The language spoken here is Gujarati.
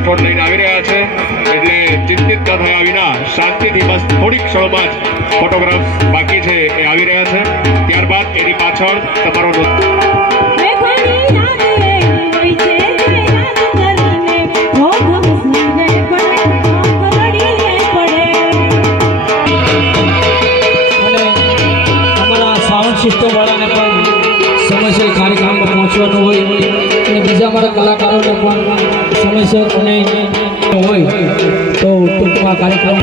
રાઠોડ લઈને આવી રહ્યા છે એટલે ચિંતિત ન થયા વિના શાંતિથી બસ થોડીક ક્ષણોમાં જ ફોટોગ્રાફ બાકી છે એ આવી રહ્યા છે ત્યારબાદ એની પાછળ તમારો સિસ્ટમ વાળાને પણ સમયસર કાર્યક્રમમાં પહોંચવાનું હોય અને બીજા અમારા કલાકારોને પણ સમયસર અને હોય તો ટૂંકમાં કાર્યક્રમ